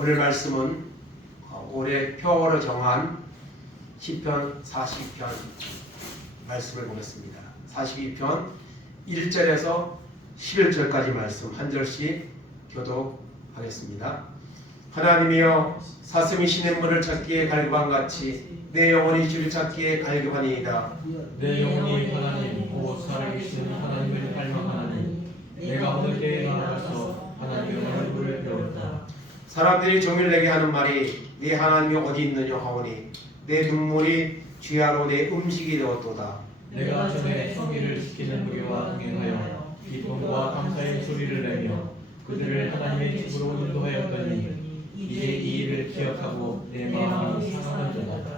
오늘 말씀은 올해 표어로 정한 시편 42편 말씀을 보겠습니다. 42편 1절에서 11절까지 말씀 한 절씩 교독하겠습니다. 하나님이여 사슴이 시냇물을 찾기에 갈급한같이 내 영혼이 주를 찾기에 갈급하니이다. 내 영혼이 하나님 곧 살아계신 하나님을 갈망하나니 내가 어느 때에 나아가서 하나님의 얼굴을 배웠다. 사람들이 종일 내게 하는 말이 네 하나님이 어디 있느냐 하오니 내 눈물이 주야로 내 음식이 되었도다. 내가 전에 성의를 지키는 무리와 동행하여 기쁨과 감사의 소리를 내며 그들을 하나님의 집으로 인도하였더니 이제 이 일을 기억하고 내 마음이 상하는도다.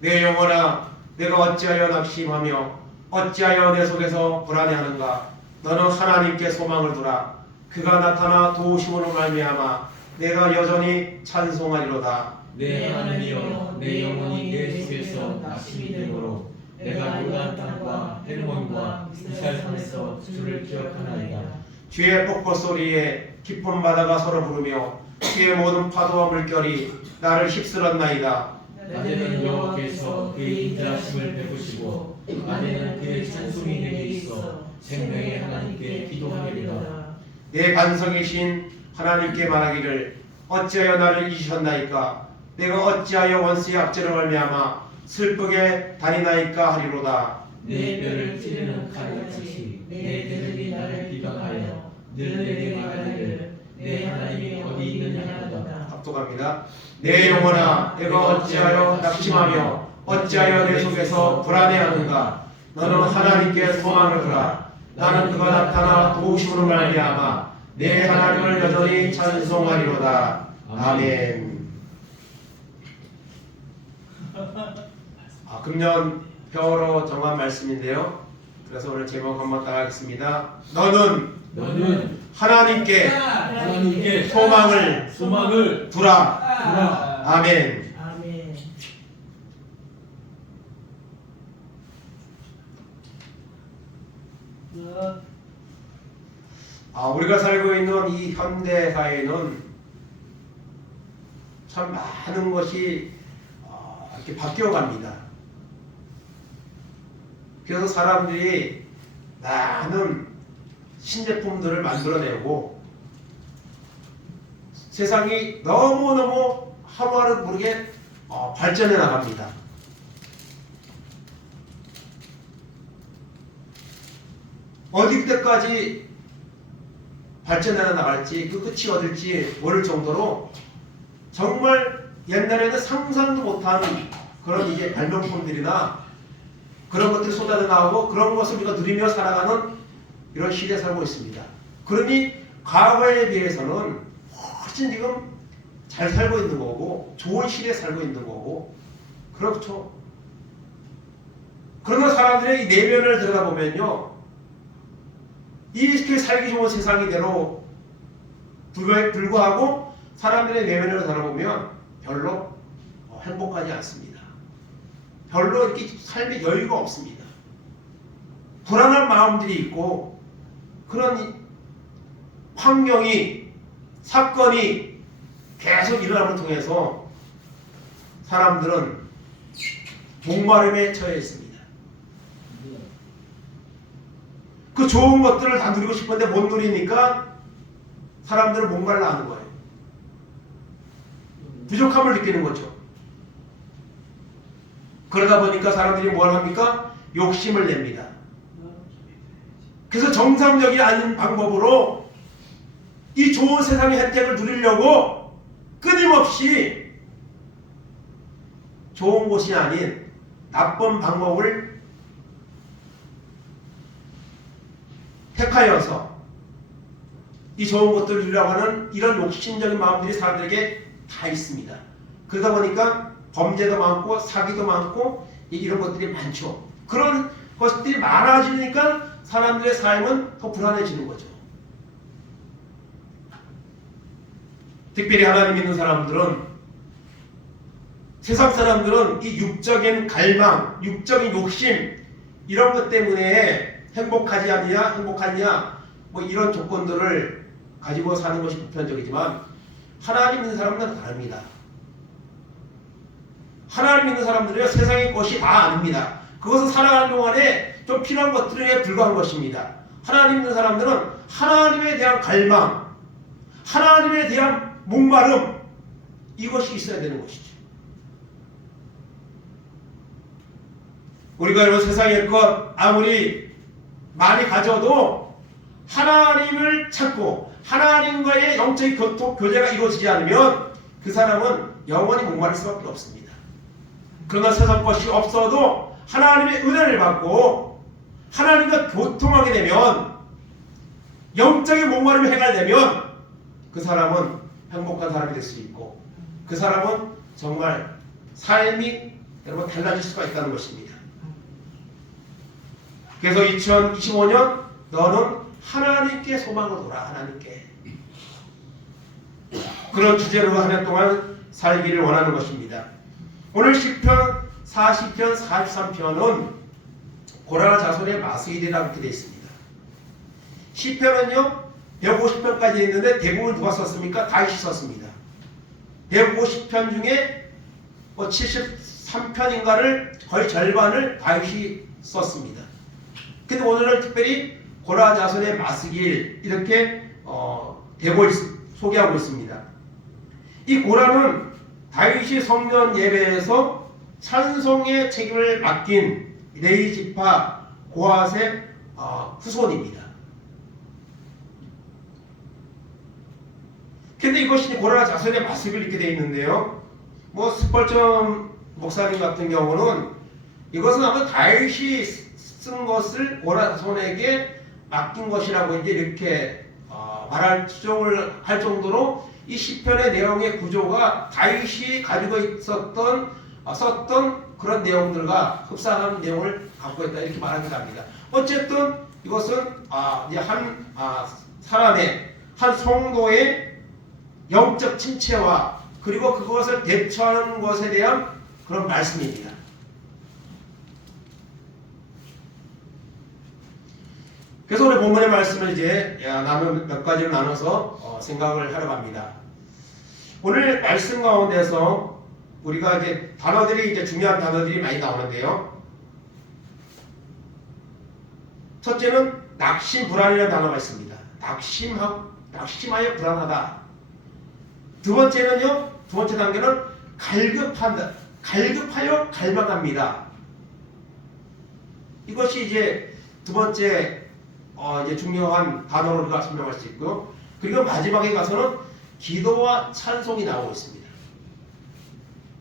내 영혼아 내가 어찌하여 낙심하며 어찌하여 내 속에서 불안해하는가. 너는 하나님께 소망을 두라. 그가 나타나 도우심으로 말미암아 내가 여전히 찬송하리로다. 내 하나님이여 내 영혼이 내 속에서 낙심이 되므로 내가 요단 땅과 헬몬과 이살산에서 주를 기억하나이다. 주의 폭포 소리에 깊은 바다가 서로 부르며 주의 모든 파도와 물결이 나를 휩쓸었나이다. 낮에는 여호와께서 그의 인자하심을 베푸시고 밤에는 그의 찬송이 내게 있어 생명의 하나님께 기도하리로다. 내 반석이신 하나님께 말하기를 어찌하여 나를 잊으셨나이까. 내가 어찌하여 원수의 압제로 말미암아 슬프게 다니나이까 하리로다. 내 뼈를 찌르는 칼같이 내 대적이 나를 비방하여 늘 내게 말하기를 내 하나님이 어디 있느냐 하도다. 합독합니다. 내 영혼아 내가 어찌하여 낙심하며 어찌하여 내 속에서 불안해하는가. 너는 하나님께 소망을 두라. 나는 그가 나타나 도우심으로 말미암아 내 하나님을 여전히 찬송하리로다. 아멘. 금년 표어로 정한 말씀인데요. 그래서 오늘 제목 한번 따라하겠습니다. 너는 하나님께 소망을 두라. 아멘. 아멘. 우리가 살고 있는 이 현대 사회는 참 많은 것이 이렇게 바뀌어 갑니다. 그래서 사람들이 많은 신제품들을 만들어내고 세상이 너무너무 하루하루 모르게 발전해 나갑니다. 어디 때까지 발전해 나갈지 그 끝이 어딜지 모를 정도로 정말 옛날에는 상상도 못한 그런 이게 발명품들이나 그런 것들이 쏟아져 나오고 그런 것을 우리가 누리며 살아가는 이런 시대에 살고 있습니다. 그러니 과거에 비해서는 훨씬 지금 잘 살고 있는 거고 좋은 시대에 살고 있는 거고 그렇죠. 그러나 사람들의 이 내면을 들여다보면요, 이렇게 살기 좋은 세상이대로 불구하고 사람들의 내면을 들여다보면 별로 행복하지 않습니다. 별로 이렇게 삶의 여유가 없습니다. 불안한 마음들이 있고 그런 환경이 사건이 계속 일어남을 통해서 사람들은 목마름에 처해 있습니다. 그 좋은 것들을 다 누리고 싶은데 못 누리니까 사람들은 목말라 하는 거예요. 부족함을 느끼는 거죠. 그러다 보니까 사람들이 뭘 합니까? 욕심을 냅니다. 그래서 정상적이 아닌 방법으로 이 좋은 세상의 혜택을 누리려고 끊임없이 좋은 곳이 아닌 나쁜 방법을 택하여서 이 좋은 것들을 누리려고 하는 이런 욕심적인 마음들이 사람들에게 다 있습니다. 그러다 보니까 범죄도 많고 사기도 많고 이런 것들이 많죠. 그런 것들이 많아지니까 사람들의 삶은 더 불안해지는 거죠. 특별히 하나님 믿는 사람들은, 세상 사람들은 이 육적인 갈망, 육적인 욕심 이런 것 때문에 행복하지 않느냐, 행복하냐 뭐 이런 조건들을 가지고 사는 것이 보편적이지만 하나님 믿는 사람들은 다릅니다. 하나님 믿는 사람들은 세상의 것이 다 아닙니다. 그것은 살아가는 동안에 좀 필요한 것들에 불과한 것입니다. 하나님 믿는 사람들은 하나님에 대한 갈망, 하나님에 대한 목마름, 이것이 있어야 되는 것이죠. 우리가 이런 세상의 것 아무리 많이 가져도 하나님을 찾고 하나님과의 영적인 교제가 이루어지지 않으면 그 사람은 영원히 목마를 수밖에 없습니다. 그러나 세상 것이 없어도 하나님의 은혜를 받고 하나님과 교통하게 되면, 영적인 목마름이 해결되면 그 사람은 행복한 사람이 될 수 있고, 그 사람은 정말 삶이 여러분 달라질 수가 있다는 것입니다. 그래서 2025년 너는 하나님께 소망을 둬라. 하나님께. 그런 주제로 한 해 동안 살기를 원하는 것입니다. 오늘 시편 40편 43편은 고라 자손의 마스일이라고 이렇게 되어 있습니다. 시편은요 150편까지 있는데 대부분 누가 썼습니까? 다윗이 썼습니다. 150편 중에 73편인가를 거의 절반을 다윗이 썼습니다. 근데 오늘은 특별히 고라 자손의 마스길 이렇게 소개하고 있습니다. 이 고라는 다윗이 성전 예배에서 찬송의 책임을 맡긴 레위 지파 고핫의 후손입니다. 근데 이것이 고라 자손의 마스길 이렇게 되어 있는데요. 스펄전 목사님 같은 경우는 이것은 아마 다윗이 쓴 것을 고라 자손에게 맡긴 것이라고 이제 이렇게 추정을 할 정도로 이 시편의 내용의 구조가 다윗이 가지고 썼던 그런 내용들과 흡사한 내용을 갖고 있다 이렇게 말하기도 합니다. 어쨌든 이것은 한 사람의 한 성도의 영적 침체와 그리고 그것을 대처하는 것에 대한 그런 말씀입니다. 그래서 오늘 본문의 말씀을 이제 몇 가지로 나눠서 생각을 하려고 합니다. 오늘 말씀 가운데서 우리가 이제 단어들이 중요한 단어들이 많이 나오는데요. 첫째는 낙심불안이라는 단어가 있습니다. 낙심하여 불안하다. 두 번째 단계는 갈급하여 갈망합니다. 이것이 이제 두 번째 이제 중요한 단어로 우리가 설명할 수 있고요. 그리고 마지막에 가서는 기도와 찬송이 나오고 있습니다.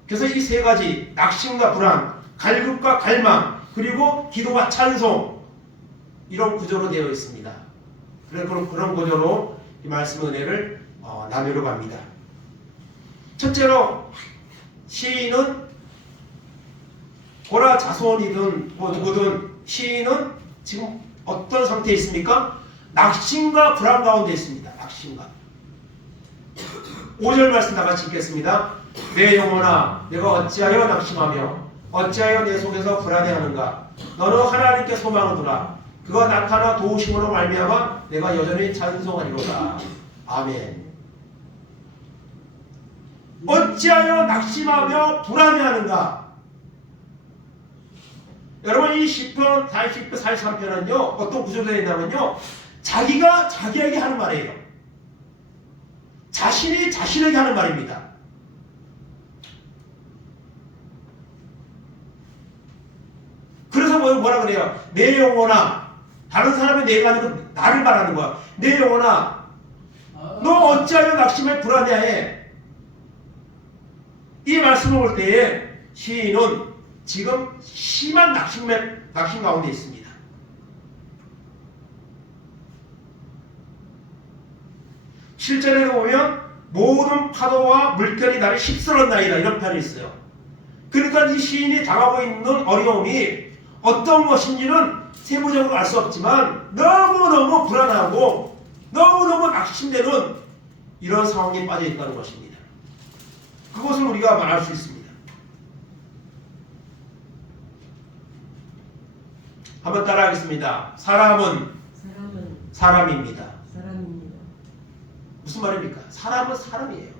그래서 이 세 가지, 낙심과 불안, 갈급과 갈망, 그리고 기도와 찬송, 이런 구조로 되어 있습니다. 그런 구조로 이 말씀 은혜를 나누려고 합니다. 첫째로 시인은 고라 자손이든 누구든 시인은 지금 어떤 상태에 있습니까? 낙심과 불안 가운데 있습니다. 낙심과. 5절 말씀 다 같이 읽겠습니다. 내 영혼아 내가 어찌하여 낙심하며 어찌하여 내 속에서 불안해하는가. 너는 하나님께 소망을 두라. 그가 나타나 도우심으로 말미암아 내가 여전히 찬송하리로다. 아멘. 어찌하여 낙심하며 불안해하는가. 여러분 이 시편 43편은요 어떤 구조로 되어 있냐면요, 자기가 자기에게 하는 말이에요. 자신이 자신에게 하는 말입니다. 그래서 뭐라 그래요? 내 영혼아. 다른 사람이 내가 하는 건 나를 말하는 거야. 내 영혼아 너 어찌하여 낙심해 불안해해. 이 말씀을 볼 때에 시인은 지금 심한 낙심 가운데 있습니다. 7절에 보면 모든 파도와 물결이 나를 휩쓸었나이다 이런 표현이 있어요. 그러니까 이 시인이 당하고 있는 어려움이 어떤 것인지는 세부적으로 알 수 없지만 너무너무 불안하고 너무너무 낙심되는 이런 상황에 빠져 있다는 것입니다. 그것을 우리가 말할 수 있습니다. 한번 따라하겠습니다. 사람은 사람입니다. 사람입니다. 무슨 말입니까? 사람은 사람이에요.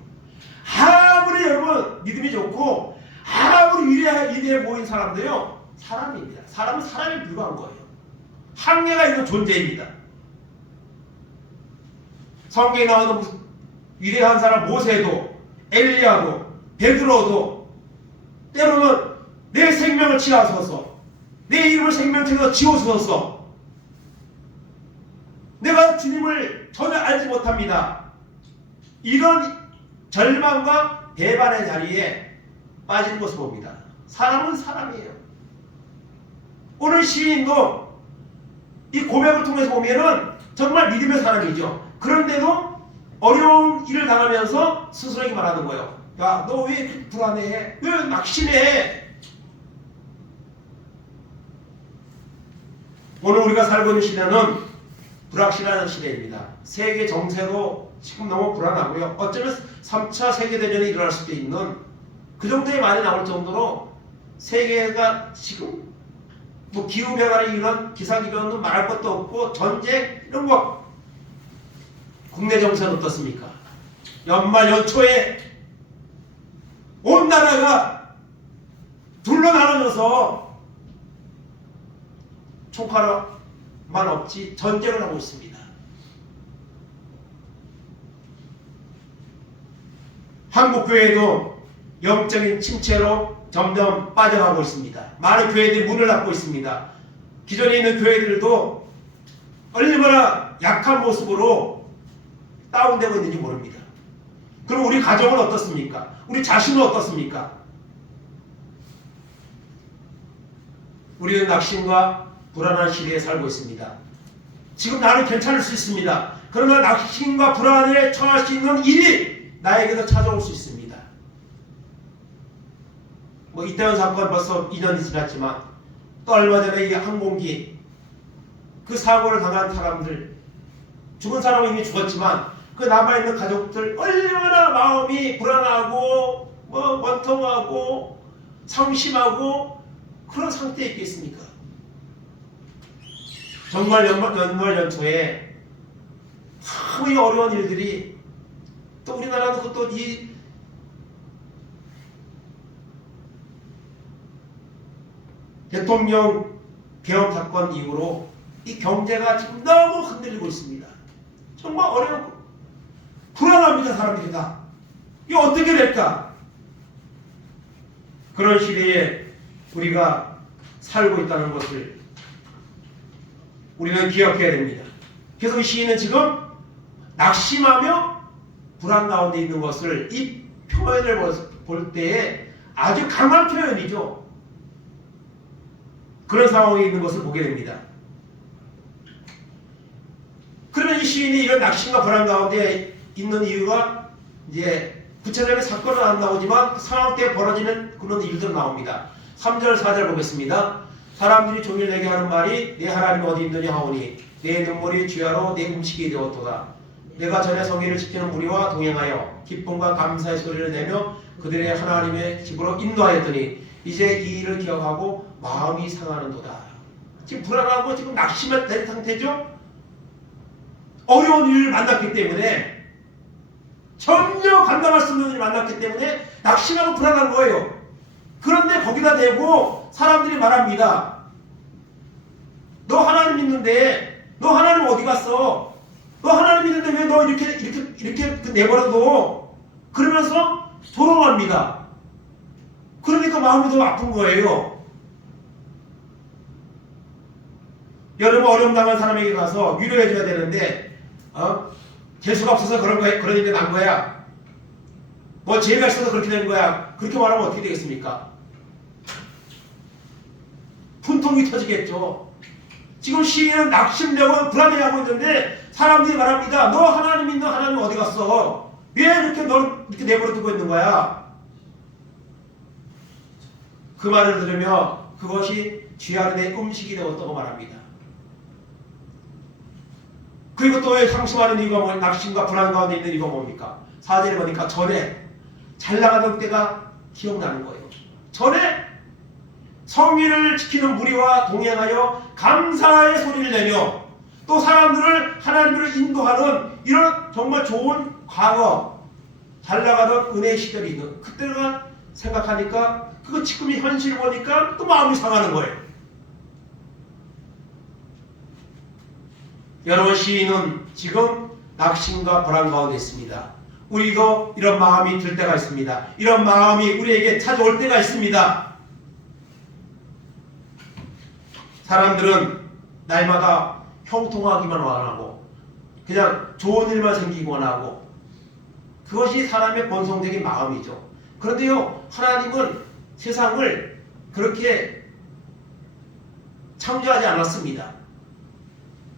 아무리 여러분 믿음이 좋고 아무리 위대해 보인 사람들요 사람입니다. 사람은 사람에 불과한 거예요. 한계가 있는 존재입니다. 성경에 나오는 위대한 사람 모세도 엘리야도 베드로도 때로는 내 생명을 취하소서, 내 이름을 생명책에서 지워주소서, 내가 주님을 전혀 알지 못합니다, 이런 절망과 배반의 자리에 빠지는 것을 봅니다. 사람은 사람이에요. 오늘 시인도 이 고백을 통해서 보면은 정말 믿음의 사람이죠. 그런데도 어려운 일을 당하면서 스스로에게 말하는 거예요. 야, 너 왜 이렇게 불안해? 왜 낙심해? 오늘 우리가 살고 있는 시대는 불확실한 시대입니다. 세계 정세도 지금 너무 불안하고요. 어쩌면 3차 세계대전이 일어날 수도 있는 그 정도의 말이 나올 정도로 세계가 지금 뭐 기후변화를 이런 기상이변도 말할 것도 없고 전쟁 이런 거. 국내 정세는 어떻습니까? 연말 연초에 온 나라가 둘로 나눠져서 총칼만 없지 전쟁을 하고 있습니다. 한국 교회도 영적인 침체로 점점 빠져가고 있습니다. 많은 교회들이 문을 닫고 있습니다. 기존에 있는 교회들도 얼마나 약한 모습으로 다운되고 있는지 모릅니다. 그럼 우리 가정은 어떻습니까? 우리 자신은 어떻습니까? 우리는 낙심과 불안한 시대에 살고 있습니다. 지금 나는 괜찮을 수 있습니다. 그러나 낙심과 불안에 처할 수 있는 일이 나에게도 찾아올 수 있습니다. 뭐 이태원 사건 벌써 2년이 지났지만 또 얼마 전에 이 항공기 그 사고를 당한 사람들, 죽은 사람은 이미 죽었지만 그 남아있는 가족들 얼마나 마음이 불안하고 뭐 원통하고 상심하고 그런 상태에 있겠습니까? 정말 연말 연초에 너무 어려운 일들이 또 우리나라는 그것도 이 대통령 개헌 사건 이후로 이 경제가 지금 너무 흔들리고 있습니다. 정말 어려운 불안합니다. 사람들이 다. 이거 어떻게 될까? 그런 시대에 우리가 살고 있다는 것을 우리는 기억해야 됩니다. 그래서 이 시인은 지금 낙심하며 불안 가운데 있는 것을 이 표현을 볼 때에 아주 강한 표현이죠. 그런 상황에 있는 것을 보게 됩니다. 그러면 이 시인이 이런 낙심과 불안 가운데 있는 이유가 이제 구체적인 사건은 안 나오지만 그 상황 때 벌어지는 그런 일들은 나옵니다. 3절 4절 보겠습니다. 사람들이 종일 내게 하는 말이 내 하나님 어디 있느냐 하오니 내 눈물이 주야로 내 음식이 되었도다. 내가 전에 성회를 지키는 무리와 동행하여 기쁨과 감사의 소리를 내며 그들의 하나님의 집으로 인도하였더니 이제 이 일을 기억하고 마음이 상하는도다. 지금 불안하고 지금 낙심된 상태죠. 어려운 일을 만났기 때문에 전혀 감당할 수 없는 일을 만났기 때문에 낙심하고 불안한 거예요. 그런데 거기다 대고 사람들이 말합니다. 너 하나님 믿는데 너 하나님 어디 갔어? 너 하나님 믿는데 왜 너 이렇게 내버려둬? 그러면서 조롱합니다. 그러니까 마음이 더 아픈 거예요. 여러분 어려움 당한 사람에게 가서 위로해줘야 되는데 재수가 없어서 그런 일이 난 거야. 뭐 죄가 있어서 그렇게 된 거야. 그렇게 말하면 어떻게 되겠습니까? 분통이 터지겠죠. 지금 시인은 낙심되고 불안해하고 있는데 사람들이 말합니다. 너 하나님 믿는 하나님 어디 갔어? 왜 이렇게 널 이렇게 내버려 두고 있는 거야? 그 말을 들으며 그것이 쥐아른의 음식이 되었다고 말합니다. 그리고 또 상심하는 이유가 뭐 낙심과 불안 가운데 있는 이유가 뭡니까? 4절에 보니까 전에 잘 나가던 때가 기억나는 거예요. 전에 성위를 지키는 무리와 동행하여 감사의 소리를 내며 또 사람들을 하나님으로 인도하는 이런 정말 좋은 과거 잘 나가던 은혜의 시절이 있는 그때가 생각하니까 그거 지금이 현실을 보니까 또 마음이 상하는 거예요. 여러분, 시인은 지금 낙심과 불안 가운데 있습니다. 우리도 이런 마음이 들 때가 있습니다. 이런 마음이 우리에게 찾아올 때가 있습니다. 사람들은 날마다 형통하기만 원하고 그냥 좋은 일만 생기기만 하고 그것이 사람의 본성적인 마음이죠. 그런데요, 하나님은 세상을 그렇게 창조하지 않았습니다.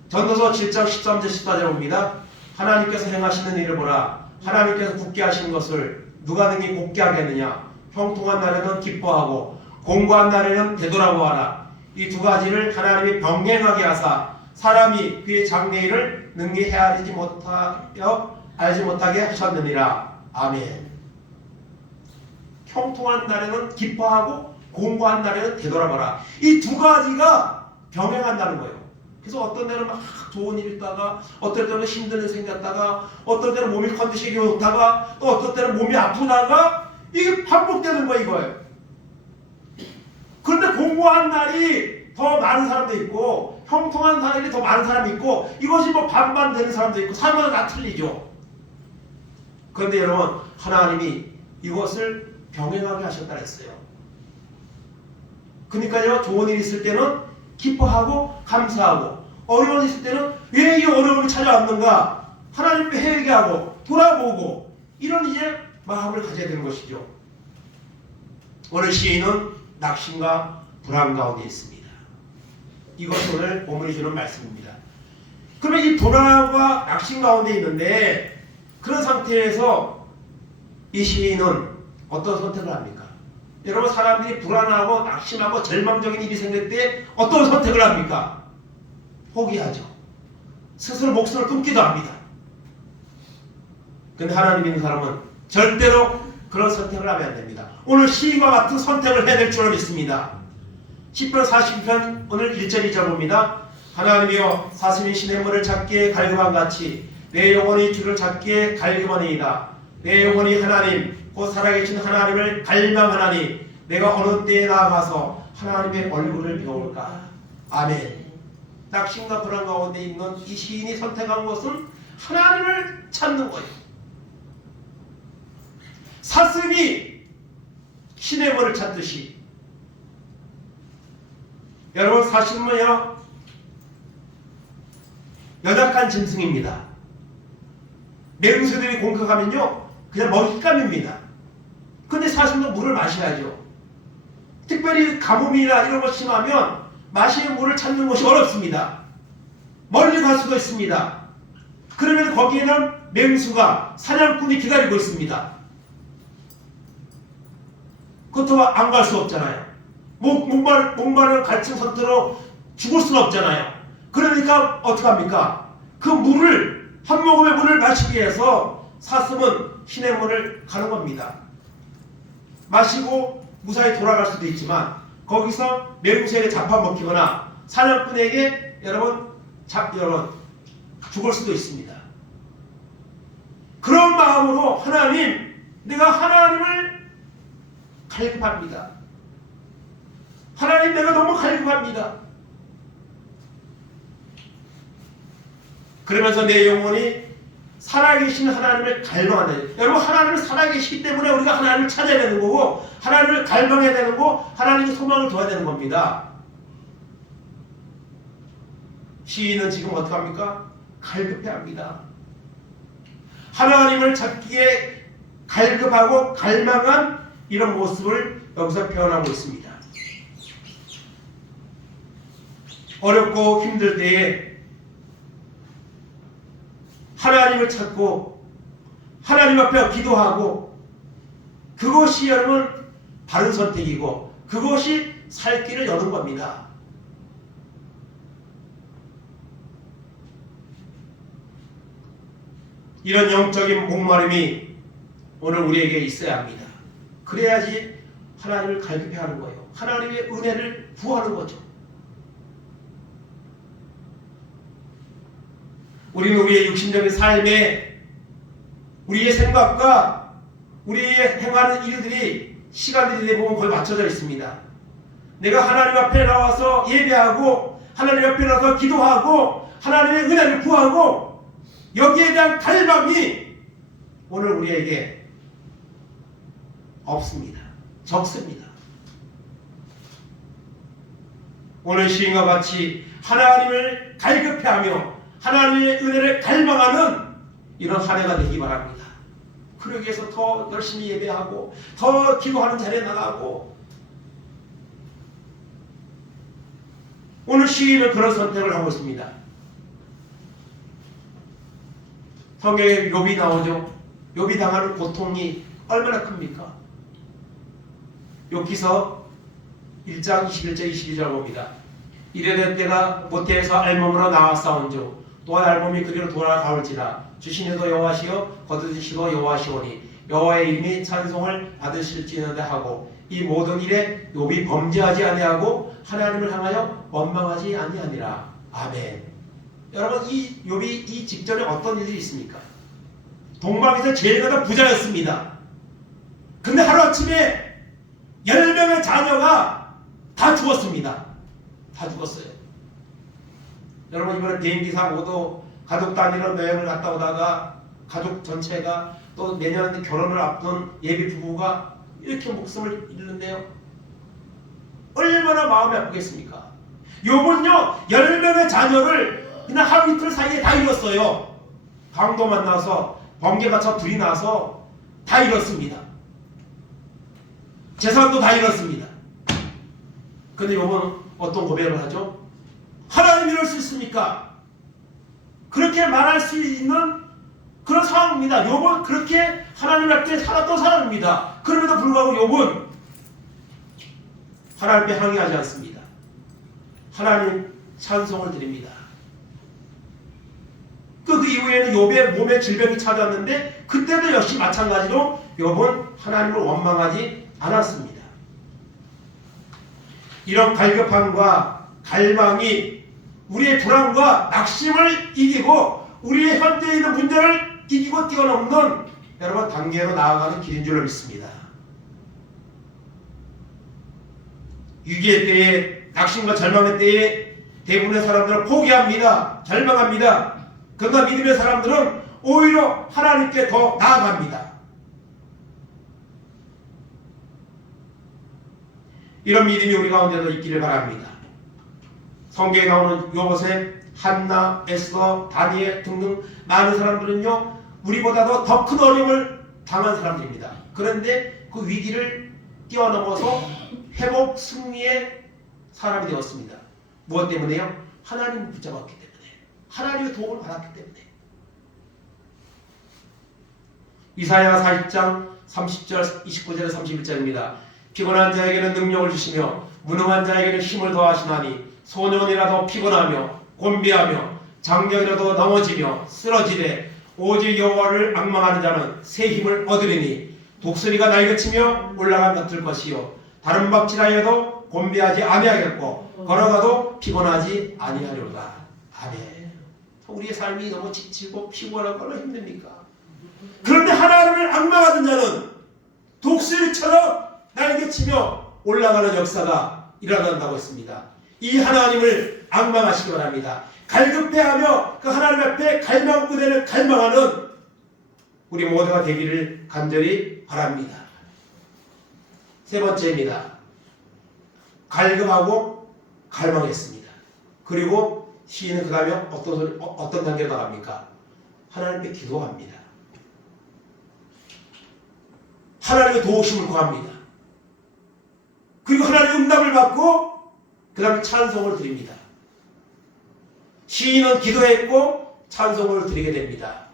전도서 7장 13절 14절 봅니다. 하나님께서 행하시는 일을 보라. 하나님께서 굳게 하시는 것을 누가 능히 곱게 하겠느냐. 형통한 날에는 기뻐하고 공고한 날에는 되돌아보아라. 이 두 가지를 하나님이 병행하게 하사 사람이 그의 장래일을 능히 헤아리지 못하여 알지 못하게 하셨느니라. 아멘. 형통한 날에는 기뻐하고 공고한 날에는 되돌아봐라. 이 두 가지가 병행한다는 거예요. 그래서 어떤 때는 막 좋은 일 있다가 어떤 때는 힘든 일 생겼다가 어떤 때는 몸이 컨디션이 좋다가 또 어떤 때는 몸이 아프다가 이게 반복되는 거 이거예요. 그런데 공고한 날이 더 많은 사람도 있고 형통한 날이 더 많은 사람이 있고 이것이 뭐 반반 되는 사람도 있고 사람마다 다 틀리죠. 그런데 여러분, 하나님이 이것을 병행하게 하셨다 했어요. 그러니까요, 좋은 일 있을 때는 기뻐하고 감사하고 어려운 일 있을 때는 왜 이 어려움이 찾아왔는가 하나님께 회개하고 돌아보고 이런 이제 마음을 가져야 되는 것이죠. 오늘 시인은 낙심과 불안 가운데 있습니다. 이것이 오늘 본문이 주는 말씀입니다. 그러면 이 불안과 낙심 가운데 있는데 그런 상태에서 이 시인은 어떤 선택을 합니까? 여러분, 사람들이 불안하고 낙심하고 절망적인 일이 생길 때 어떤 선택을 합니까? 포기하죠. 스스로 목숨을 끊기도 합니다. 그런데 하나님 있는 사람은 절대로 그런 선택을 하면 안 됩니다. 오늘 시인과 같은 선택을 해야 될 줄 믿습니다. 10편 40편 오늘 1절 2절 봅니다. 하나님이여 사슴이 시냇물을 찾기에 갈급함같이 내 영혼이 주를 찾기에 갈급하니이다. 내 영혼이 하나님 곧 살아계신 하나님을 갈망하나니 내가 어느 때에 나아가서 하나님의 얼굴을 배울까. 아멘. 낙심과 불안 가운데 있는 이 시인이 선택한 것은 하나님을 찾는 거예요. 사슴이 시냇물을 찾듯이 여러분, 사슴은요 연약한 짐승입니다. 맹수들이 공격하면요 그냥 먹잇감입니다. 근데 사슴도 물을 마셔야죠. 특별히 가뭄이나 이런 것 심하면 마시는 물을 찾는 것이 어렵습니다. 멀리 갈 수도 있습니다. 그러면 거기에는 맹수가 사냥꾼이 기다리고 있습니다. 그것도 안 갈 수 없잖아요. 목마른 갈증 상태로 죽을 수는 없잖아요. 그러니까 어떻게 합니까? 그 물을 한 모금의 물을 마시기 위해서 사슴은 시냇물을 가는 겁니다. 마시고 무사히 돌아갈 수도 있지만 거기서 맹수에게 잡아먹히거나 사냥꾼에게 여러분 죽을 수도 있습니다. 그런 마음으로 하나님, 내가 하나님을 갈급합니다. 하나님, 내가 너무 갈급합니다. 그러면서 내 영혼이 살아계신 하나님을 갈망한다. 여러분, 하나님을 살아계시기 때문에 우리가 하나님을 찾아야 되는 거고 하나님을 갈망해야 되는 거고 하나님의 소망을 둬야 되는 겁니다. 시인은 지금 어떻게 합니까? 갈급해합니다. 하나님을 찾기에 갈급하고 갈망한 이런 모습을 여기서 표현하고 있습니다. 어렵고 힘들 때에 하나님을 찾고 하나님 앞에 기도하고 그것이 여러분 바른 선택이고 그것이 살 길을 여는 겁니다. 이런 영적인 목마름이 오늘 우리에게 있어야 합니다. 그래야지 하나님을 갈급해하는 거예요. 하나님의 은혜를 구하는 거죠. 우리는 우리의 육신적인 삶에 우리의 생각과 우리의 행하는 일들이 시간들이 대부분 거의 맞춰져 있습니다. 내가 하나님 앞에 나와서 예배하고 하나님 앞에 나와서 기도하고 하나님의 은혜를 구하고 여기에 대한 갈망이 오늘 우리에게 없습니다. 적습니다. 오늘 시인과 같이 하나님을 갈급해하며 하나님의 은혜를 갈망하는 이런 한 해가 되기 바랍니다. 그러기 위해서 더 열심히 예배하고 더 기도하는 자리에 나가고 오늘 시인은 그런 선택을 하고 있습니다. 성경에 욥이 나오죠. 욥이 당하는 고통이 얼마나 큽니까? 욥기서 1장 21절 22절 봅니다. 이르되 때가 모태에서 알몸으로 나와 싸운즉 또한 알몸이 그리로 돌아가올지라 주신 이도 여호와시요 거두시도 여호와시오니 여호와의 이름이 찬송을 받으실지는데 하고 이 모든 일에 욥이 범죄하지 아니하고 하나님을 향하여 원망하지 아니하니라. 아멘. 여러분 이 욥이 이 직전에 어떤 일이 있습니까? 동방에서 제일 가다 부자였습니다. 근데 하루아침에 10명의 자녀가 다 죽었습니다. 다 죽었어요. 여러분 이번에 비행기 사고도 가족 단위로 여행을 갔다 오다가 가족 전체가 또 내년에 결혼을 앞둔 예비 부부가 이렇게 목숨을 잃는데요. 얼마나 마음이 아프겠습니까? 욥은요 10명의 자녀를 그냥 하루 이틀 사이에 다 잃었어요. 강도 만나서 번개가 쳐 불이 나서 다 잃었습니다. 재산도 다 잃었습니다. 근데 욥은 어떤 고백을 하죠? 하나님 이럴 수 있습니까? 그렇게 말할 수 있는 그런 상황입니다. 욥은 그렇게 하나님 앞에 살았던 사람입니다. 그럼에도 불구하고 욥은 하나님께 항의하지 않습니다. 하나님 찬송을 드립니다. 그 이후에는 욥의 몸에 질병이 찾아왔는데 그때도 역시 마찬가지로 욥은 하나님을 원망하지 않았습니다. 이런 갈급함과 갈망이 우리의 불안과 낙심을 이기고 우리의 현재에 있는 문제를 이기고 뛰어넘는 여러분 단계로 나아가는 길인 줄로 믿습니다. 위기의 때에 낙심과 절망의 때에 대부분의 사람들은 포기합니다. 절망합니다. 그러나 믿음의 사람들은 오히려 하나님께 더 나아갑니다. 이런 믿음이 우리 가운데도 있기를 바랍니다. 성경에 나오는 요셉, 한나, 에스더, 다니엘 등등 많은 사람들은요 우리보다도 더 큰 어려움을 당한 사람들입니다. 그런데 그 위기를 뛰어넘어서 회복 승리의 사람이 되었습니다. 무엇 때문에요? 하나님을 붙잡았기 때문에, 하나님의 도움을 받았기 때문에. 이사야 40장 30절 29절에 31절입니다. 피곤한 자에게는 능력을 주시며 무능한 자에게는 힘을 더하시나니 소년이라도 피곤하며 곤비하며 장경이라도 넘어지며 쓰러지되 오직 여호와를 앙망하는 자는 새 힘을 얻으리니 독수리가 날개치며 올라간 같을 것이요 다른 박질하여도 곤비하지 아니하겠고 걸어가도 피곤하지 아니하리로다. 아멘. 우리의 삶이 너무 지치고 피곤하거나 힘듭니까? 그런데 하나님을 앙망하는 자는 독수리처럼 날개치며 올라가는 역사가 일어난다고 했습니다. 이 하나님을 앙망하시기 바랍니다. 갈급해하며 그 하나님 앞에 갈망 무대를 갈망하는 우리 모두가 되기를 간절히 바랍니다. 세 번째입니다. 갈급하고 갈망했습니다. 그리고 시인은 그 다음에 어떤 단계로 나갑니까? 하나님께 기도합니다. 하나님의 도우심을 구합니다. 그리고 하나님의 응답을 받고 그 다음에 찬송을 드립니다. 시인은 기도했고 찬송을 드리게 됩니다.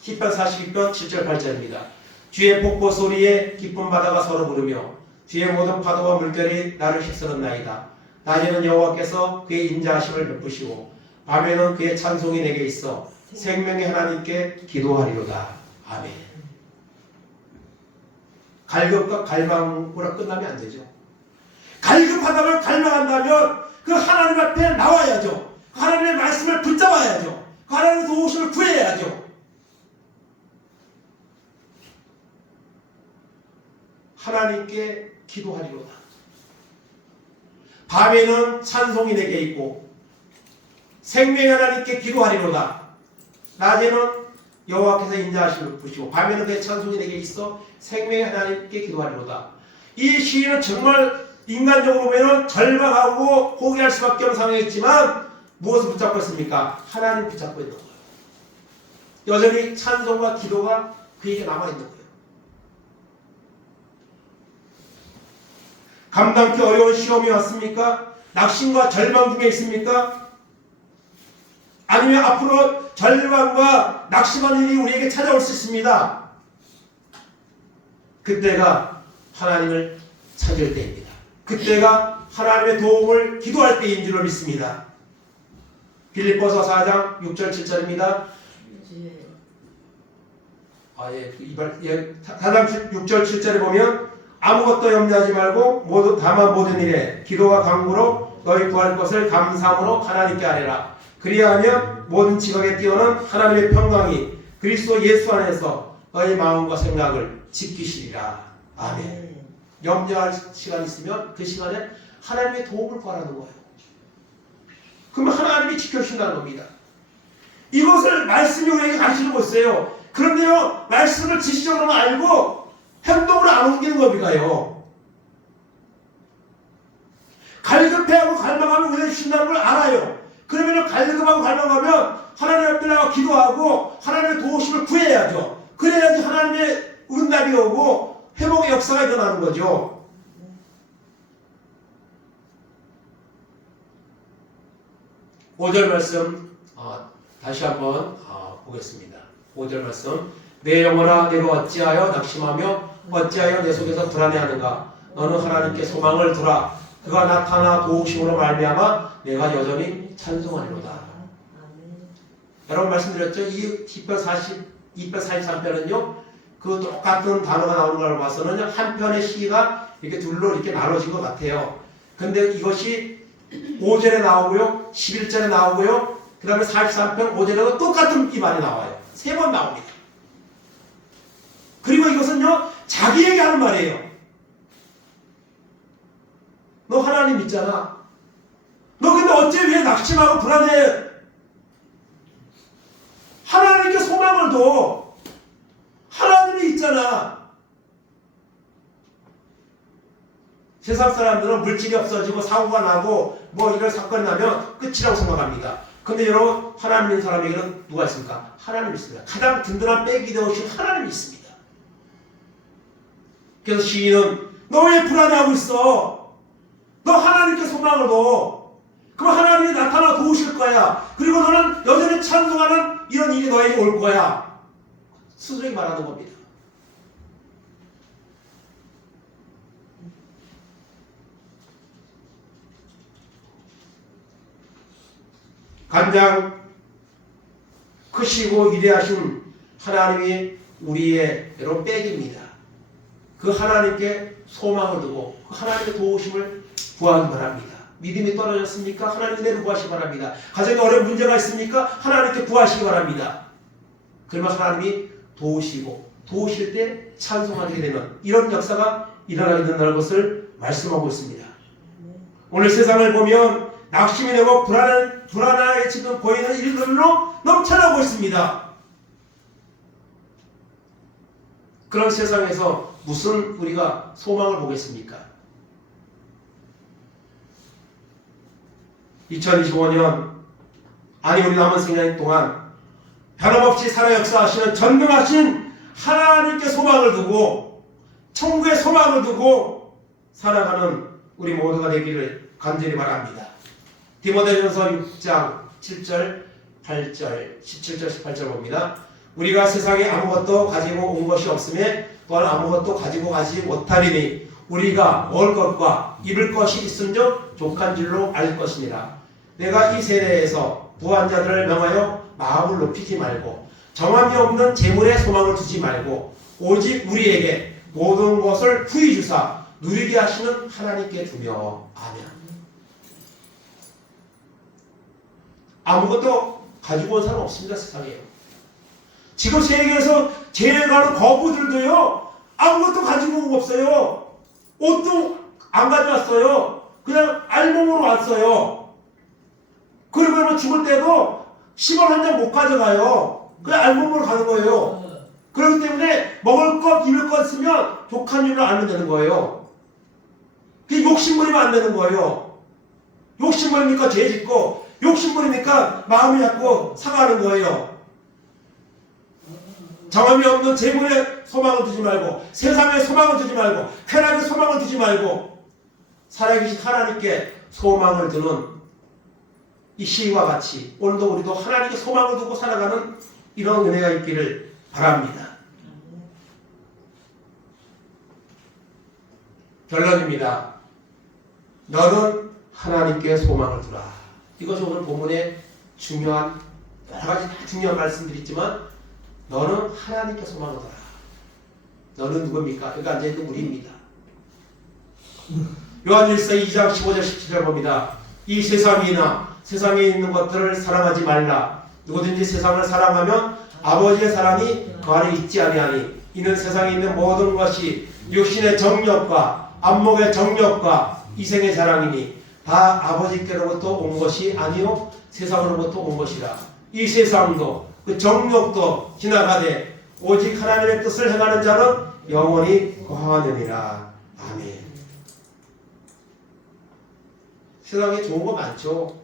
시편 42편 7절 8절입니다. 주의 복보 소리에 기쁨 바다가 서로 부르며 주의 모든 파도와 물결이 나를 휩쓸었나이다. 낮에는 여호와께서 그의 인자하심을 베푸시고 밤에는 그의 찬송이 내게 있어 생명의 하나님께 기도하리로다. 아멘. 갈급과 갈망으로 끝나면 안 되죠. 갈급하다면 갈망한다면 그 하나님 앞에 나와야죠. 그 하나님의 말씀을 붙잡아야죠. 그 하나님의 도우심을 구해야죠. 하나님께 기도하리로다. 밤에는 찬송이 내게 있고 생명의 하나님께 기도하리로다. 낮에는 여호와께서 인자하심을 부시고 밤에는 그의 찬송이 내게 있어 생명의 하나님께 기도하리로다. 이 시인은 정말 인간적으로 보면 절망하고 포기할 수밖에 없는 상황이었지만 무엇을 붙잡고 있습니까? 하나님 붙잡고 있는 거예요. 여전히 찬송과 기도가 그에게 남아있는 거예요. 감당기 어려운 시험이 왔습니까? 낙심과 절망 중에 있습니까? 아니면 앞으로 절망과 낙심하는 일이 우리에게 찾아올 수 있습니다. 그때가 하나님을 찾을 때입니다. 그때가 하나님의 도움을 기도할 때인 줄로 믿습니다. 빌립보서 4장 6절 7절입니다. 4장 6절 7절에 보면 아무것도 염려하지 말고 다만 모든 일에 기도와 간구로 너희 구할 것을 감사함으로 하나님께 아뢰라. 그리하면 모든 지각에 뛰어난 하나님의 평강이 그리스도 예수 안에서 너희 마음과 생각을 지키시리라. 아멘. 염려할 시간이 있으면 그 시간에 하나님의 도움을 구하라는 거예요. 그러면 하나님이 지켜주신다는 겁니다. 이것을 말씀이 우리에게 가르치는 것이에요. 그런데요, 말씀을 지식적으로만 알고 행동으로 안 옮기는 겁니다요. 갈급해하고 갈망하면 은혜 주신다는 걸 알아요. 그러면 갈급하고 갈망하면 하나님 앞에 나가 기도하고 하나님의 도우심을 구해야죠. 그래야지 하나님의 응답이 오고 회복의 역사가 일어나는 거죠. 오 절 말씀 다시 한번 보겠습니다. 5절 말씀. 내 영혼아 내가 어찌하여 낙심하며 어찌하여 내 속에서 불안해하는가. 너는 하나님께 소망을 두라. 그가 나타나 도우심으로 말미암아 내가 여전히 찬송하리로다. 여러분 말씀드렸죠. 이 243편은요 그 똑같은 단어가 나오는 걸 봐서는 한 편의 시가 이렇게 둘로 이렇게 나눠진 것 같아요. 근데 이것이 5절에 나오고요 11절에 나오고요 그 다음에 43편 5절에도 똑같은 이 말이 나와요. 3번 나옵니다. 그리고 이것은요 자기에게 하는 말이에요. 너 하나님 있잖아. 너 근데 어째 왜 낙심하고 불안해? 하나님께 소망을 둬. 하나님이 있잖아. 세상 사람들은 물질이 없어지고 사고가 나고 뭐 이런 사건이 나면 끝이라고 생각합니다. 근데 여러분 하나님 있는 사람에게는 누가 있습니까? 하나님이 있습니다. 가장 든든한 백이 되어주신 하나님이 있습니다. 그래서 시인은 너 왜 불안해하고 있어? 너 하나님께 소망을 둬. 그럼 하나님이 나타나 도우실 거야. 그리고 너는 여전히 찬송하는 이런 일이 너에게 올 거야. 스스로에게 말하는 겁니다. 가장 크시고 위대하신 하나님이 우리의 여러분 백입니다. 그 하나님께 소망을 두고 하나님의 도우심을 구하기 바랍니다. 믿음이 떨어졌습니까? 하나님 내를 구하시기 바랍니다. 가정에 어려운 문제가 있습니까? 하나님께 구하시기 바랍니다. 그러면 하나님이 도우시고 도우실 때 찬송하게 되는 이런 역사가 일어나게 된다는 것을 말씀하고 있습니다. 오늘 세상을 보면 낙심이 되고 불안하게 지금 보이는 일들로 넘쳐나고 있습니다. 그런 세상에서 무슨 우리가 소망을 보겠습니까? 2025년 우리 남은 생년 동안 변함없이 살아 역사하시는 전능하신 하나님께 소망을 두고 천국에 소망을 두고 살아가는 우리 모두가 되기를 간절히 바랍니다. 디모데전서 6장 7절 8절 17절 18절 봅니다. 우리가 세상에 아무것도 가지고 온 것이 없음에 또한 아무것도 가지고 가지 못하리니 우리가 먹을 것과 입을 것이 있음즉 족한 줄로 알 것이니라. 내가 이 세대에서 부한 자들을 명하여 마음을 높이지 말고 정함이 없는 재물에 소망을 두지 말고 오직 우리에게 모든 것을 후히 주사 누리게 하시는 하나님께 두며. 아멘. 아무것도 가지고 온 사람 없습니다. 세상에요. 지금 세계에서 제일 가는 거부들도요 아무것도 가지고 온 거 없어요. 옷도 안 가져왔어요. 그냥 알몸으로 왔어요. 그러면 죽을 때도 10원 한 장 못 가져가요. 그냥 알몸으로 가는 거예요. 그렇기 때문에 먹을 것, 입을 것 쓰면 족한 줄을 알면 되는 거예요. 그 욕심부리면 안 되는 거예요. 욕심부리니까 죄 짓고, 욕심부리니까 마음이 자꾸 상하는 거예요. 정함이 없는 재물에 소망을 두지 말고, 세상에 소망을 두지 말고, 쾌락에 소망을 두지 말고, 살아계신 하나님께 소망을 두는 이 시와 같이 오늘도 우리도 하나님께 소망을 두고 살아가는 이런 은혜가 있기를 바랍니다. 결론입니다. 너는 하나님께 소망을 두라. 이것이 오늘 본문의 중요한 여러 가지 다 중요한 말씀들이지만 너는 하나님께 소망을 두라. 너는 누굽니까? 여기 앉아있는 우리입니다. 요한일서 2장 15절 17절 봅니다. 이 세상이나 세상에 있는 것들을 사랑하지 말라. 누구든지 세상을 사랑하면 아버지의 사랑이 그 안에 있지 아니하니 이는 세상에 있는 모든 것이 육신의 정욕과 안목의 정욕과 이생의 사랑이니 다 아버지께로부터 온 것이 아니요 세상으로부터 온 것이라. 이 세상도 그 정욕도 지나가되 오직 하나님의 뜻을 행하는 자는 영원히 거하느니라. 아멘. 세상에 좋은 거 많죠.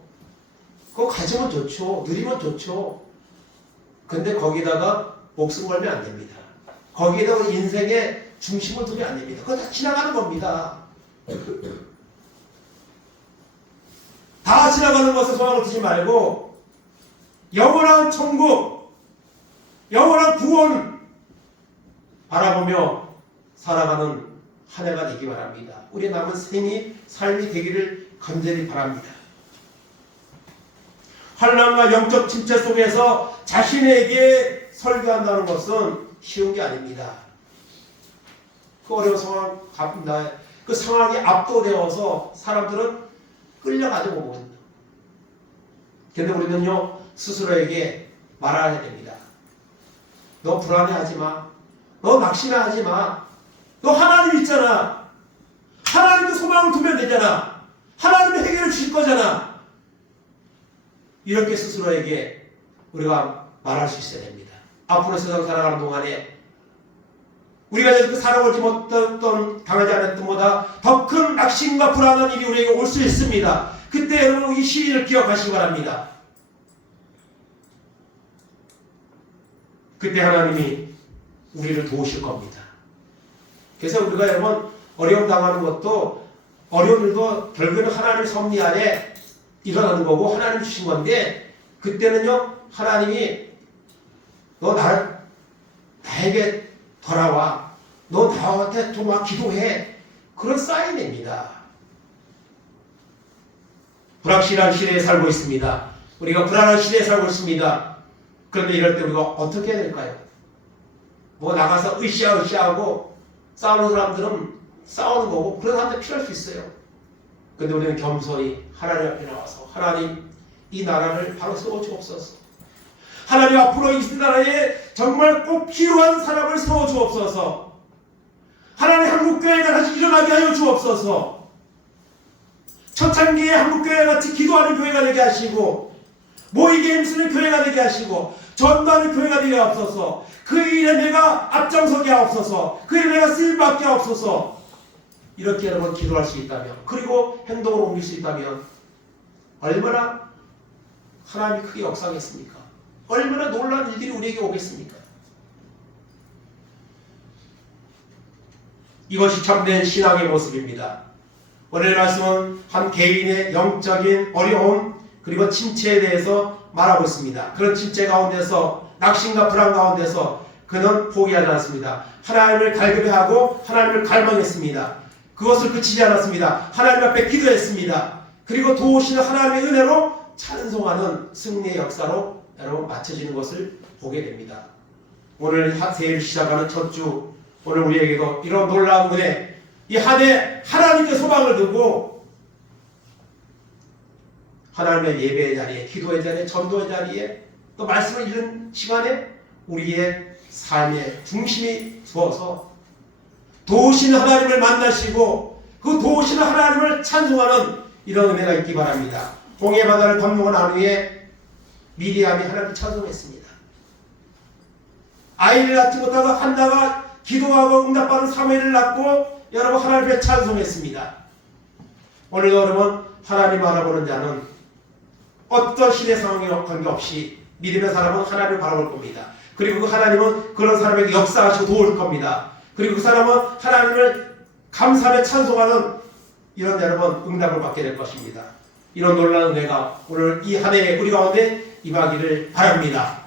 그거 가지면 좋죠. 누리면 좋죠. 근데 거기다가 목숨 걸면 안 됩니다. 거기에다가 인생의 중심을 두면 안 됩니다. 그거 다 지나가는 겁니다. 다 지나가는 것에 소망을 두지 말고 영원한 천국, 영원한 구원 바라보며 살아가는 한 해가 되기 바랍니다. 우리 남은 삶이 되기를 간절히 바랍니다. 환난과 영적 침체 속에서 자신에게 설교한다는 것은 쉬운 게 아닙니다. 그 어려운 상황, 그 상황이 압도되어서 사람들은 끌려가지고 오거든요. 근데 우리는요, 스스로에게 말해야 됩니다. 너 불안해하지 마. 너 낙심하지 마. 너 하나님 있잖아. 하나님께 소망을 두면 되잖아. 하나님이 해결해 주실 거잖아. 이렇게 스스로에게 우리가 말할 수 있어야 됩니다. 앞으로 세상 살아가는 동안에 우리가 이렇게 살아오지 못했던, 당하지 않았던 보다 더 큰 낙심과 불안한 일이 우리에게 올 수 있습니다. 그때 여러분 이 시리를 기억하시기 바랍니다. 그때 하나님이 우리를 도우실 겁니다. 그래서 우리가 여러분 어려움 당하는 것도 어려운 일도 결국에는 하나님의 섭리 안에 일어나는 거고 하나님 주신 건데 그때는요 하나님이 너 나에게 돌아와. 너 나한테 좀 와 기도해. 그런 사인입니다. 불확실한 시대에 살고 있습니다. 우리가 불안한 시대에 살고 있습니다. 그런데 이럴 때 우리가 어떻게 해야 될까요? 뭐 나가서 으쌰으쌰하고 싸우는 사람들은 싸우는 거고 그런 사람들 필요할 수 있어요. 근데 우리는 겸손히 하나님 앞에 나와서 하나님 이 나라를 바로 세워주옵소서. 하나님 앞으로 이 나라에 정말 꼭 필요한 사람을 세워주옵소서. 하나님 한국교회가 다시 일어나게 하여 주옵소서. 초창기에 한국교회 같이 기도하는 교회가 되게 하시고 모이게 힘쓰는 교회가 되게 하시고 전도하는 교회가 되게 하옵소서. 그 일에 내가 앞장서게 하옵소서. 그 일에 내가 쓰임받게 하옵소서. 이렇게 여러분 기도할 수 있다면 그리고 행동으로 옮길 수 있다면 얼마나 하나님이 크게 역사하겠습니까? 얼마나 놀라운 일들이 우리에게 오겠습니까? 이것이 참된 신앙의 모습입니다. 오늘 말씀은 한 개인의 영적인 어려움 그리고 침체에 대해서 말하고 있습니다. 그런 침체 가운데서 낙심과 불안 가운데서 그는 포기하지 않았습니다. 하나님을 갈급해하고 하나님을 갈망했습니다. 그것을 그치지 않았습니다. 하나님 앞에 기도했습니다. 그리고 도우시는 하나님의 은혜로 찬송하는 승리의 역사로 여러분 맞춰지는 것을 보게 됩니다. 오늘 새해를 시작하는 첫 주 오늘 우리에게도 이런 놀라운 은혜 이 한 해 하나님께 소망을 두고 하나님의 예배의 자리에 기도의 자리에 전도의 자리에 또 말씀을 읽는 시간에 우리의 삶의 중심이 두어서 도우신 하나님을 만나시고 그 도우신 하나님을 찬송하는 이런 은혜가 있기 바랍니다. 홍해 바다를 건너고 난 후에 미리암이 하나님을 찬송했습니다. 아이를 낳지 못하고 한나가 기도하고 응답받은 사무엘을 낳고 여러분 하나님을 찬송했습니다. 오늘도 여러분 하나님 알아보는 자는 어떤 시대 상황에 관계없이 믿음의 사람은 하나님을 바라볼 겁니다. 그리고 그 하나님은 그런 사람에게 역사하시고 도울 겁니다. 그리고 그 사람은 하나님을 감사하며 찬송하는 이런 여러분 응답을 받게 될 것입니다. 이런 놀라운 은혜가 오늘 이 한 해에 우리 가운데 임하기를 바랍니다.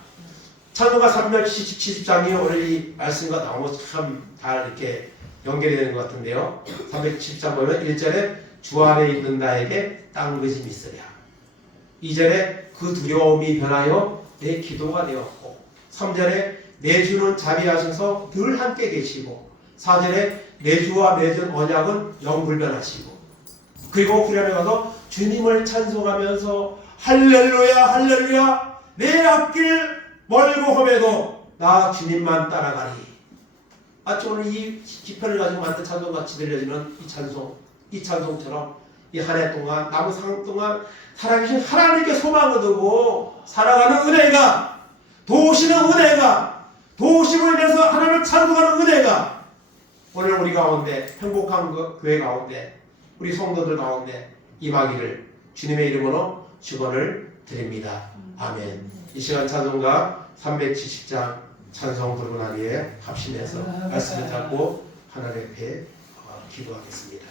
찬송가 370장이 오늘 이 말씀과 너무 참 잘 이렇게 연결이 되는 것 같은데요. 370장 보면 1절에 주 안에 있는 나에게 딴것이 있으랴. 2절에 그 두려움이 변하여 내 기도가 되었고, 3절에 내 주는 자비하셔서 늘 함께 계시고, 4절에 내 주와 맺은 언약은 영불변하시고, 그리고 후렴에 가서 주님을 찬송하면서 할렐루야 할렐루야 내 앞길 멀고 험해도 나 주님만 따라가리. 마치 오늘 이 기편을 가지고 만든 찬송 같이 들려지는 이 찬송처럼 이 한 해 동안 남은 상황 동안 살아계신 하나님께 소망을 두고 살아가는 은혜가, 도우시는 은혜가, 도우심을 인해서 하나님을 찬송하는 은혜가 오늘 우리 가운데, 행복한 교회 가운데, 우리 성도들 가운데 임하기를 주님의 이름으로 축원을 드립니다. 아멘. 이 시간 찬송가 370장 찬송 부르고 난 후에 합심해서 말씀을 잡고 하나님 앞에 기도하겠습니다.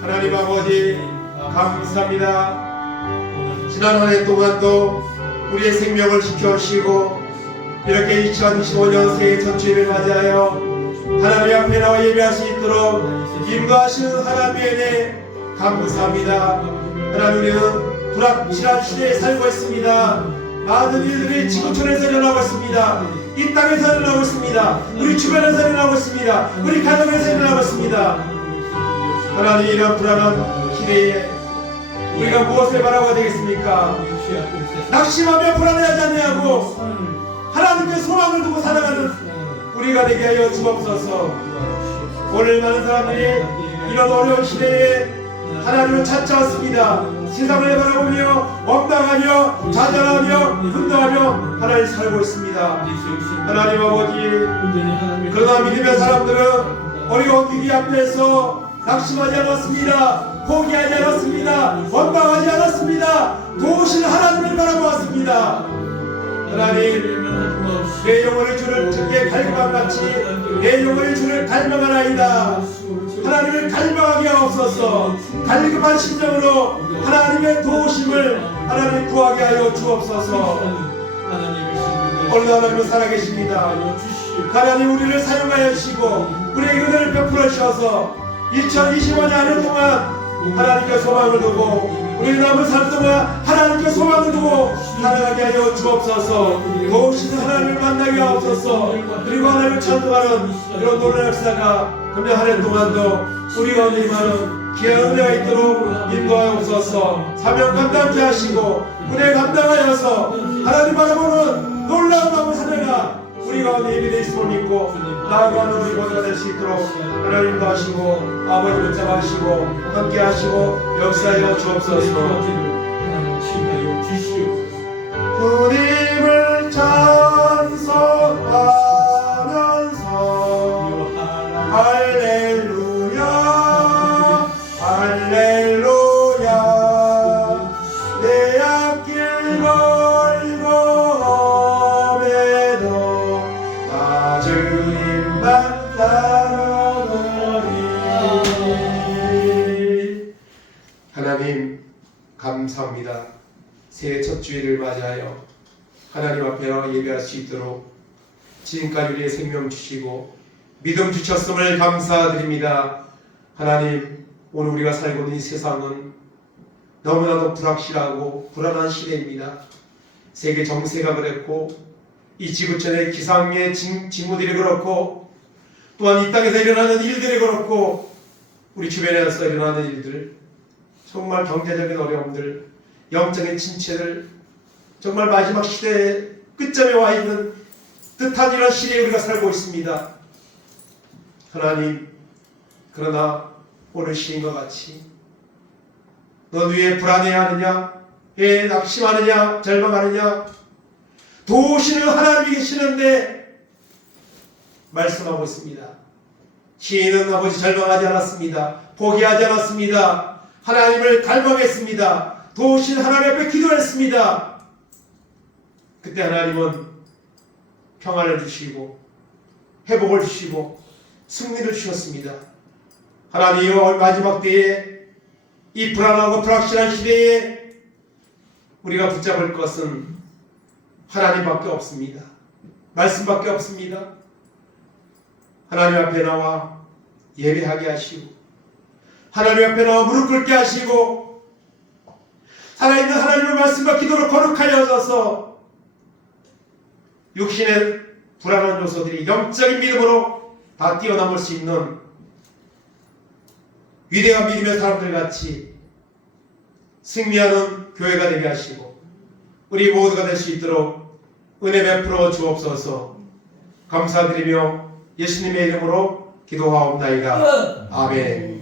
하나님 아버지 감사합니다. 지난 한 해 동안 또 우리의 생명을 지켜주시고 이렇게 2025년 새해 첫 주일을 맞이하여 하나님 앞에 나와 예배할 수 있도록 인도하시는 하나님의 은혜 감사합니다. 하나님, 우리는 불확실한 시대에 살고 있습니다. 많은 일들이 지구촌에서 일어나고 있습니다. 이 땅에서 일어나고 있습니다. 우리 주변에서 일어나고 있습니다. 우리 가정에서 일어나고 있습니다. 하나님, 이런 불안한 시대에 우리가 무엇을 바라고 되겠습니까? 낙심하며 불안해하지 않냐고 하나님께 소망을 두고 살아가는 우리가 되게 하여 주옵소서. 오늘 많은 사람들이 이런 어려운 시대에 하나님을 찾지 않습니다. 세상을 바라보며 원망하며 좌절하며 분노하며 하나님 살고 있습니다. 하나님 아버지, 그러나 믿음의 사람들은 어려운 위기 앞에서 낙심하지 않았습니다. 포기하지 않았습니다. 원망하지 않았습니다. 도우신 하나님을 바라보았습니다. 하나님 내 영혼을 주를 주께 갈망같이 내 영혼을 주를 갈망하나이다. 하나님을 갈망하게 하옵소서. 갈급한 심정으로 하나님의 도우심을 하나님 구하게 하여 주옵소서. 오늘 하나님은 살아계십니다. 하나님 우리를 사용하여 주시고 우리에게 은혜를 베풀어 주셔서 2025년 동안 하나님께 소망을 두고 우리 남은 삶 동안 하나님께 소망을 두고 살아가게 하여 주옵소서. 도우시는 하나님을 만나게 하옵소서. 그리고 하나님을 찬송하는 이런 놀라운 역사가 금년 한 해 동안도 우리 가운데 임하는 귀한 은혜가 있도록 인도하옵소서. 사명 감당케 하시고 은혜 감당하여서 하나님 바라보는 놀라운 남은 한 해가 우리 가운데 예비되어 있음을 믿고 나아가는 우리 모두가 될 수 있도록 하나님도 하시고 아버지 붙잡아주시고 함께 하시고 역사하여 주옵소서. 주님을 찬송하면서 할렐루야 할렐루야 내 앞길 걸고 험해도 나 주님만 따라가리. 하나님 감사합니다. 새해 첫 주일을 맞이하여 하나님 앞에 예배할 수 있도록 지금까지 우리의 생명 주시고 믿음 주셨음을 감사드립니다. 하나님 오늘 우리가 살고 있는 이 세상은 너무나도 불확실하고 불안한 시대입니다. 세계 정세가 그랬고 이 지구촌의 기상의 징후들이 그렇고 또한 이 땅에서 일어나는 일들이 그렇고 우리 주변에서 일어나는 일들 정말 경제적인 어려움들 영적인 침체들 정말 마지막 시대의 끝점에 와 있는 듯한 이런 시대에 우리가 살고 있습니다. 하나님 그러나 오늘 시인과 같이 넌 왜 불안해하느냐 왜 낙심하느냐 절망하느냐 도우시는 하나님이 계시는데 말씀하고 있습니다. 시인은 아버지 절망하지 않았습니다. 포기하지 않았습니다. 하나님을 갈망했습니다. 도우신 하나님 앞에 기도했습니다. 그때 하나님은 평안을 주시고 회복을 주시고 승리를 주셨습니다. 하나님 마지막 때에 이 불안하고 불확실한 시대에 우리가 붙잡을 것은 하나님밖에 없습니다. 말씀밖에 없습니다. 하나님 앞에 나와 예배하게 하시고 하나님 앞에 나와 무릎 꿇게 하시고 살아있는 하나님의 말씀과 기도로 거룩하여져서 육신의 불안한 요소들이 영적인 믿음으로 다 뛰어넘을 수 있는 위대한 믿음의 사람들 같이 승리하는 교회가 되게 하시고 우리 모두가 될 수 있도록 은혜 베풀어 주옵소서. 감사드리며 예수님의 이름으로 기도하옵나이다. 아멘.